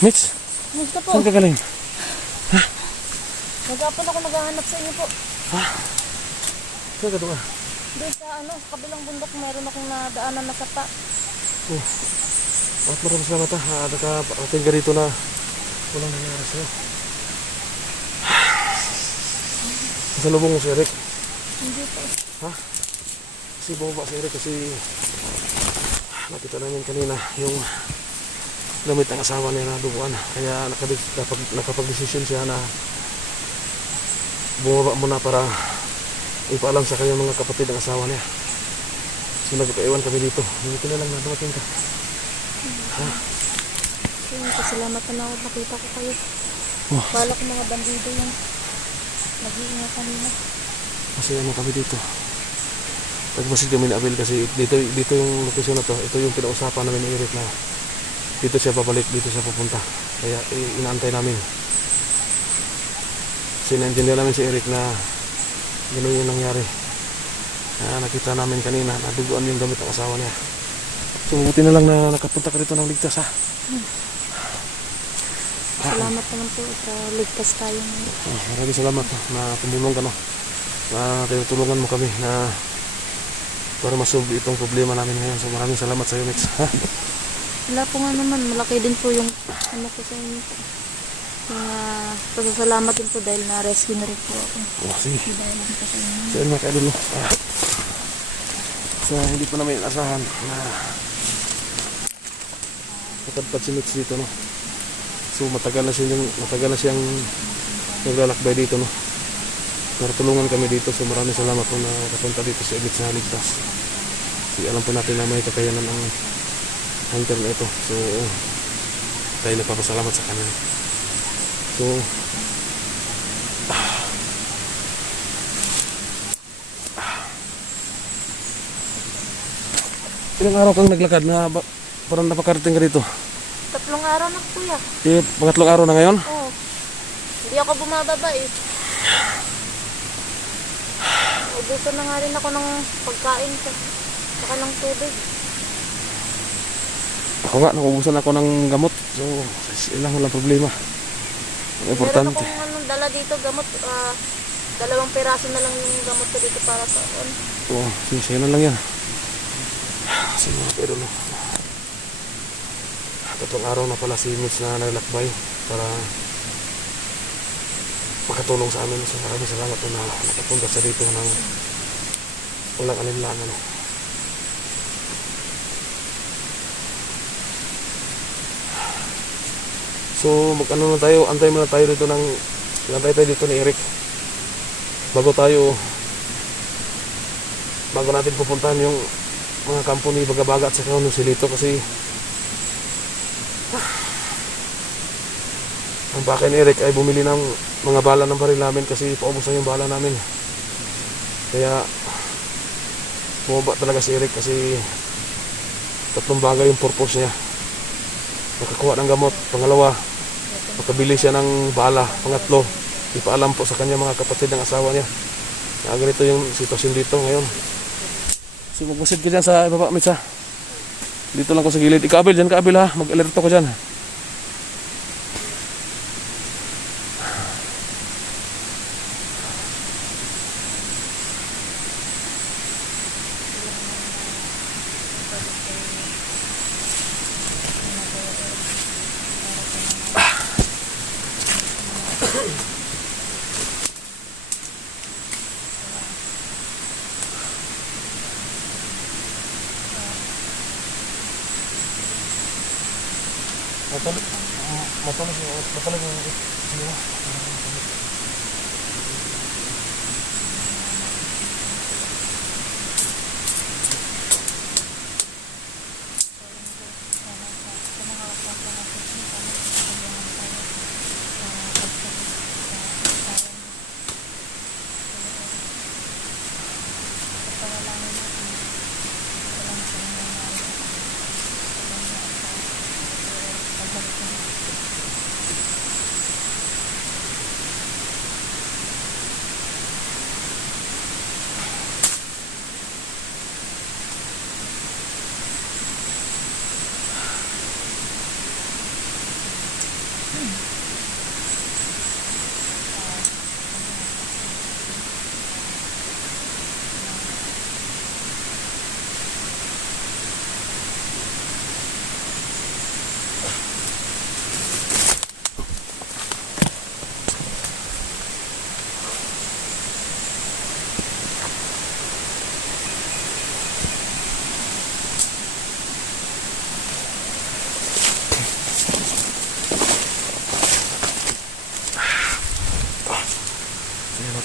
Mitch, Musta po? saan ka galing? Nagapon ako naghahanap sa inyo po. Saan ka doon? Doon sa sa kabilang bundok meron akong nadaanan na sapa. Oh. At maraming salamat ha. Nakarating ka dito na walang nangyari sa'yo. Masalubong mo si Eric. Hindi po. Ha? Kasi bumaba si Eric kasi nakita namin kanina yung gamit ng asawa niya na duguan. Kaya nakapag-desisyon siya na bumaba muna para ipaalam sa kanyang mga kapatid ng asawa niya. So nagpaiwan kami dito. Hindi na lang na dumating ka. Ha? Salamat na ako nakita ko kayo. Oh. Bala ko mga bandido yung nag-iingat kanina. Kasi ano kami dito. Nagmasid kami ni Abel kasi dito yung location na to. Ito yung pinausapan namin ni Eric na dito siya babalik, dito siya pupunta. Kaya inaantay namin. Sinandiyan namin si Eric na gano'n yung nangyari. Nakita namin kanina, naduguan yung gamit ng asawa niya. So buti na lang na nakapunta ka rito ng ligtas ha. Salamat naman po at ligtas tayo. Maraming salamat na tumulong ka no. Na tinutulungan mo kami na para masolve itong problema namin ngayon. So maraming salamat sa iyo, Mitch. Ha? Wala po nga naman, malaki din po yung ko sa inyo po. Pasasalamat din po dahil na-rescue na rin po ako. Oh, sige. Dahil din po sa inyo. So yun mga kaidolo. So hindi pa namin asahan na matagpad si Mitch dito no. So matagal na siyang naglalakbay dito no. Pero tulungan kami dito. So maraming salamat po na kapunta dito si Mitch na ligtas. So alam po natin na may kakayanan ang hunter na ito. So tayo nagpapasalamat sa kanya. So ilang araw kang naglakad na parang napakarating ka dito? 3 araw na kuya. Pangatlong araw na ngayon? Oo. Hindi ako bumababa eh. Ubusan na nga rin ako ng pagkain saka ng tubig. Ako nga, naubusan ako ng gamot. So, ilang walang problema. Ang importante. Meron akong dala dito, gamot. 2 piraso na lang yung gamot ko dito para sa Oo, sige na lang yan. Sige mga pero no. 3 araw na pala si Mitch na nalakbay para makatulong sa amin. So, maraming salamat po na nakapunta sa dito ng walang alinlangan. So mag-ano na tayo, antay muna tayo dito ni Eric bago natin pupuntahan yung mga kampo ni Bagabaga at saka ng Silito kasi ang bakay ni Eric ay bumili ng mga bala ng baril namin kasi paubos na yung bala namin. Kaya bumaba talaga si Eric kasi 3 bagay yung purpose niya. Nakakuha ng gamot, pangalawa makabili siya ng bala, pangatlo ipaalam po sa kanya mga kapatid ng asawa niya na ganito yung sitwasyon dito ngayon. So magmasid ka dyan sa ibaba, Mitch ha. Dito lang ko sa gilid. Ikabil dyan, Kabil ha, mag-alerto ko dyan. Matuloy yung sila.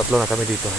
tatlo na kami dito.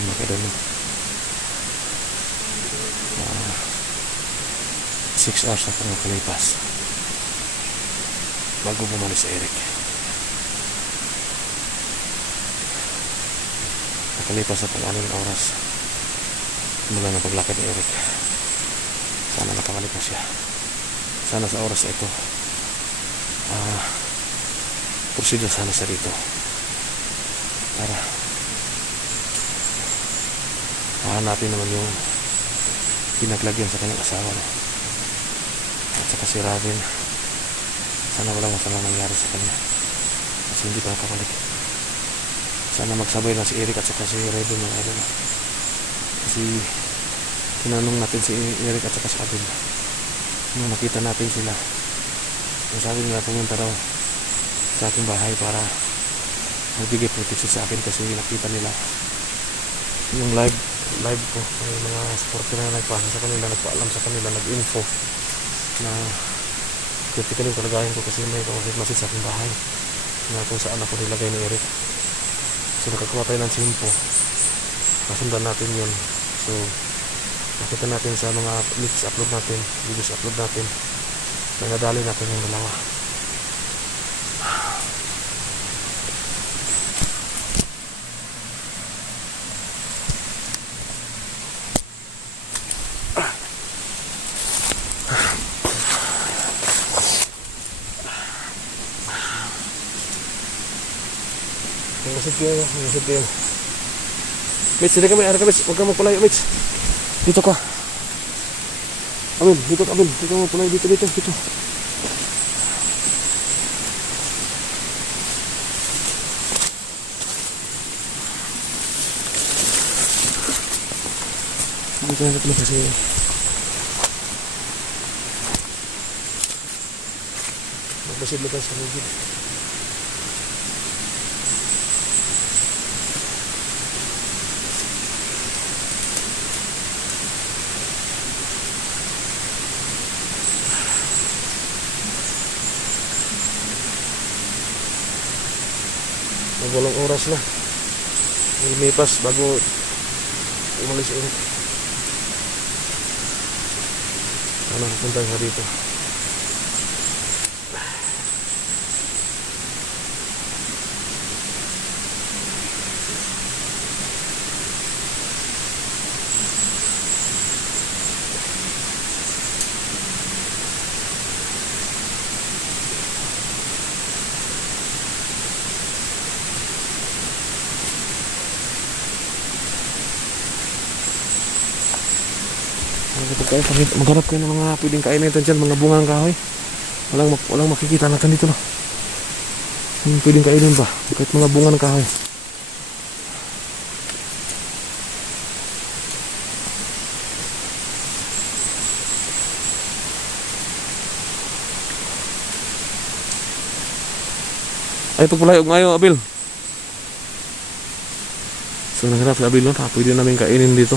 Mga kadalo. 6 hours na kami nakalipas bago bumalik si Eric. Nakalipas na pang 6 oras mula ng paglakad ni Eric. Sana nakabalik na siya. Sana sa oras na ito proceed na sana siya dito para hahanapin naman yung pinaglagyan sa kanyang asawa, no? At saka si Robin, sana walang masama nangyari sa kanya kasi hindi pa nakabalik. Sana magsabay na si Eric at saka si Robin, mga idol, no? Kasi tinanong natin si Eric at saka si Robin nung nakita natin sila, ang sabi nila pumunta daw sa aking bahay para magbigay protection sa akin kasi nakita nila yung live ko, may mga supporter na nagpasa sa kanila, nagpaalam sa kanila, nag-info na critical yung kalagayan ko kasi may pamasit-masit sa aking bahay na kung saan ako nilagay ni Eric. So nakakuha tayo ng simpo, kasundan natin yun. So nakita natin sa mga clips upload natin, videos upload natin, na nadali natin yung dalawa. Masig kayo. Mitch, hindi kami, ka Mitch, huwag ka magpalayo, Mitch. Dito ka. Amin, dito ka, Amin. Dito ka magpalayo, dito. Dito na natin kasi magbasid lang sa ligid. Magwalang oras na lumipas bago umalis ulit. Sana pupunta nga dito. Maghanap kayo ng mga pwedeng kainin dyan, mga bungang kahoy. Walang makikita natin dito, no? Pwedeng kainin ba? Kahit mga bunga ng kahoy. Ay, pagpalayog ngayon, Abil. So, naghanap si Abil, no? Pwede namin kainin dito.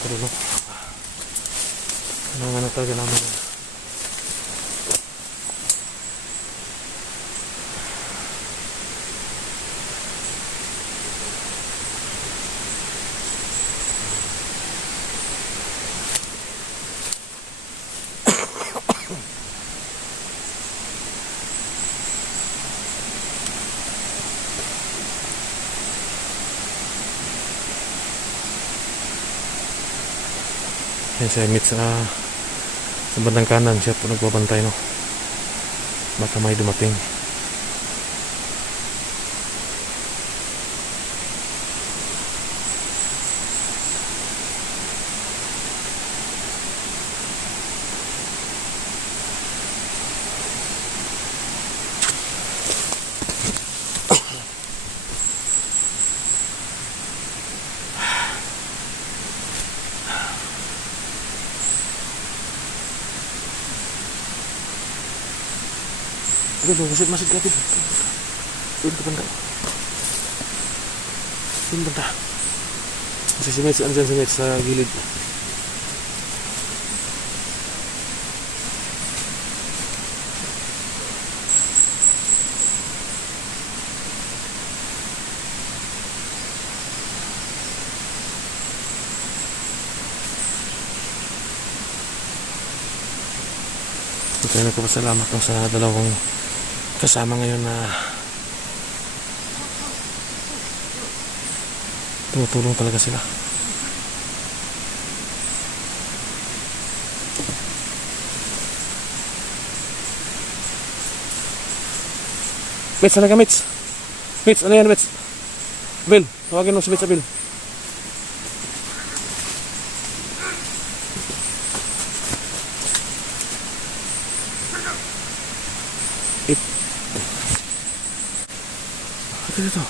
mga kadulo. Kailangan na talaga namin. Yan si Emit sa bandang kanan, siya po nagbabantay, no? Baka may dumating. Aduh, masih kreatif. Pintu benda. Pintu benda. Masih semit, andyan semit sa gilid. Kaya nagpapasalamat ko sa dalawang kasama ngayon na tumutulong talaga sila. Mits, ano ka Mits? Mits, ano yan Mits? Bill, tawagin mo si Mits sa Bill. Dito.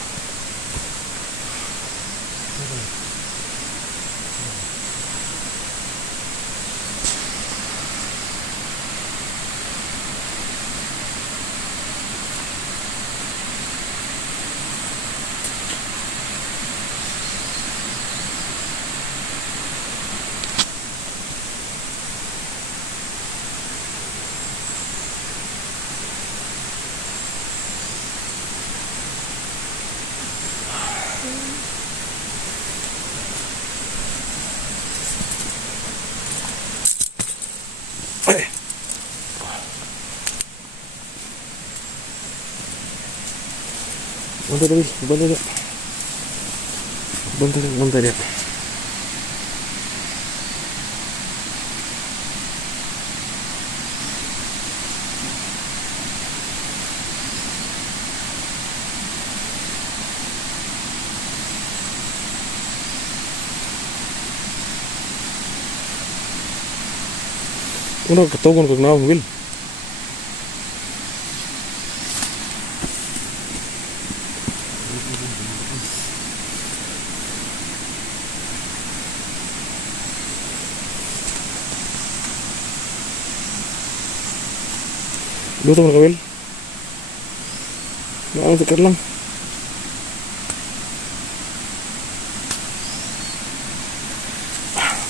Bantai dia. Uno ketugon kag naong Will. Luto mo na ka, Will? Naang tikar lang.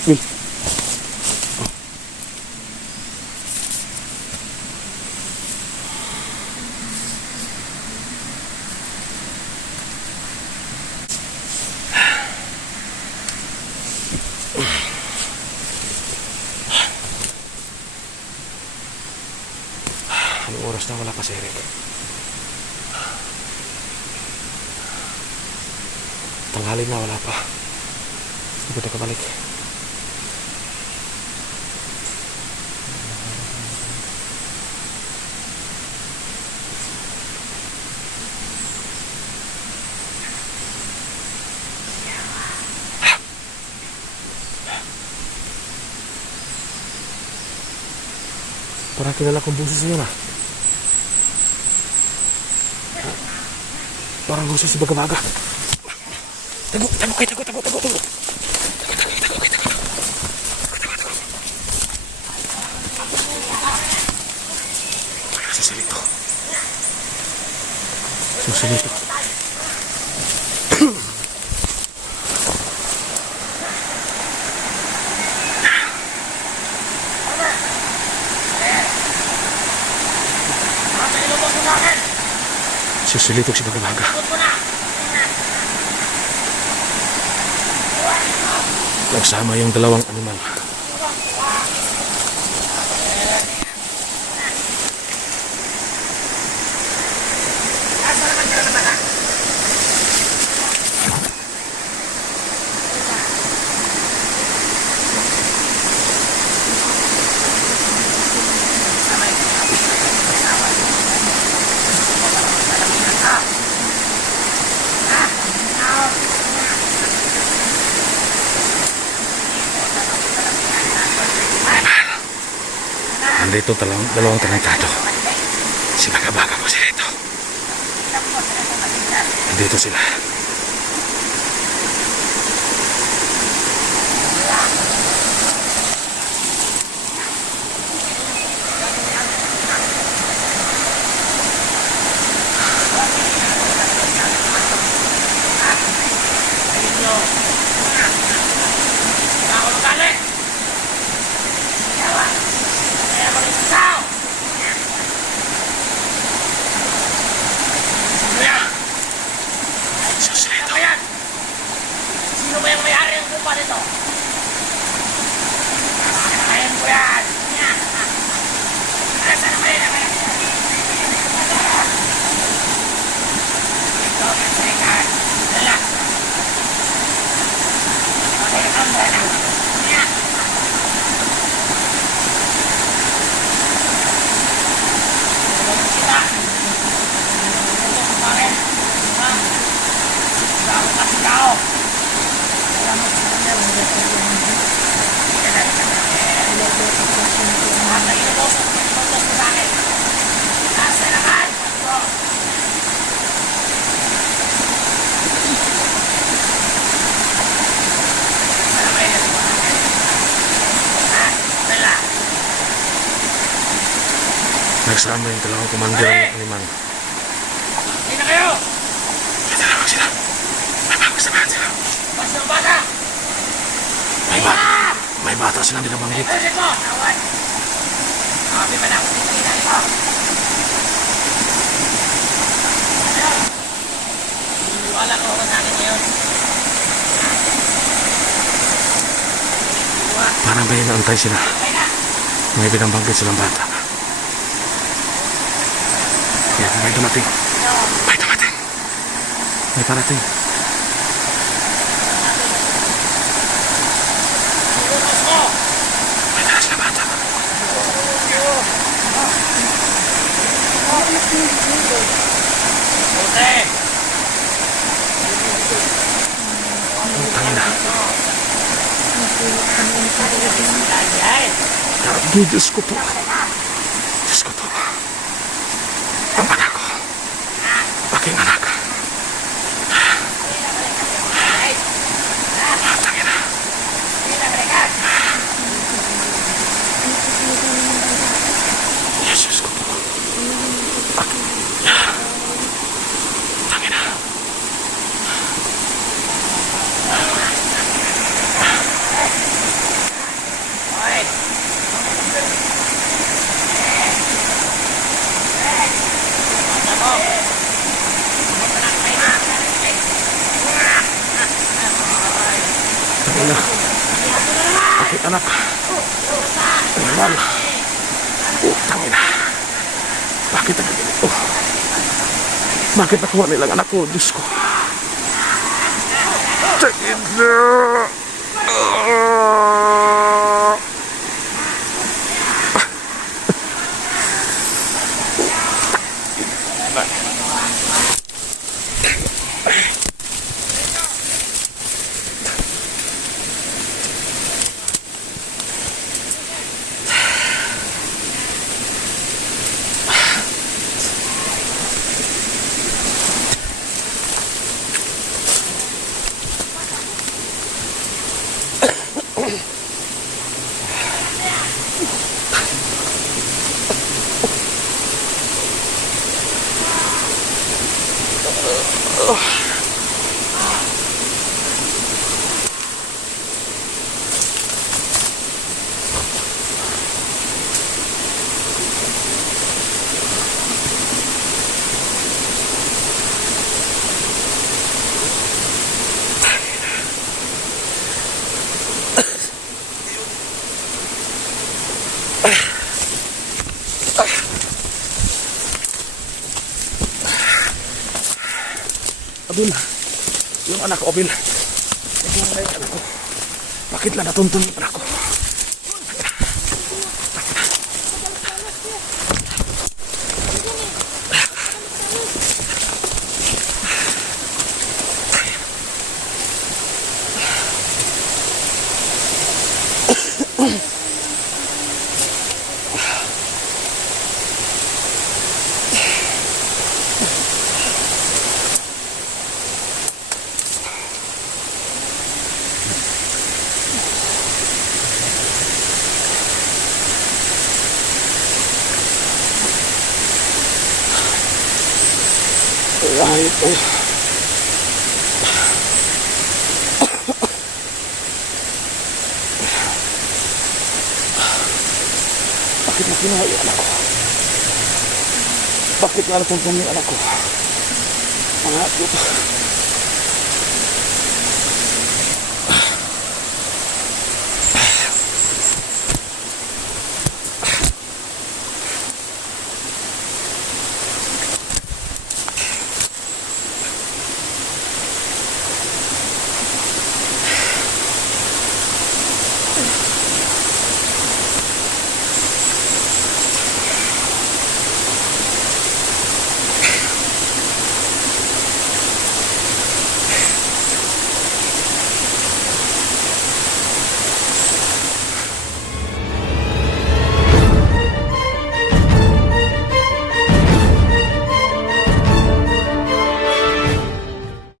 Will. Anong oras na wala pa si Eric? Tanghali na, wala pa. Hindi pa nakabalik. Parang kilala kong boses niya na. Parang boses si Baga-Baga. Tago. Susilito. Susulitok si Bagabaga. Nagsama yung dalawang animal. Nandito dalawang tarantado. Si Bagabaga ko sila ito. Nandito sila. Sino ba yung may-ari ng lupa nito? Kakain ko yan! Saan naman yan? Ito, kasirikan! Dala! Okay, ang dala! Kita! Ito, kumarin! Sigaw ka, sigaw! Nagsama yung dalawang commander ng animal. Hindi na kayo! May dalawang sila. May bagong samahan sila. Basta ng bata! May bata silang binabanggit. Ito, ito! Tawad! Sabi ba na ako titignan ito? Wala ko ako sa akin ngayon. Parang may inaantay sila. May binabanggit silang bata. Yan, may dumating. May dumating. May parating. May talas na bata. Buti! Tangin na. Diyos ko po. Diyos ko po. Ang anak ko. Aking anak. Tangin na. Diyos ko po. Tangin na. Tangin na. Aking anak. Animal. Tangin na. Bakit ang ganito? Bakit nakuha nilang anak ko? Diyos ko. Tangin na. Abel. Yung anak ko, Abel. Yung anak ko. Bakit lang natuntun yung anak ko? Ay, ay. Bakit mo kinuha yung anak ko? Bakit nga natuntun yung anak ko? Mga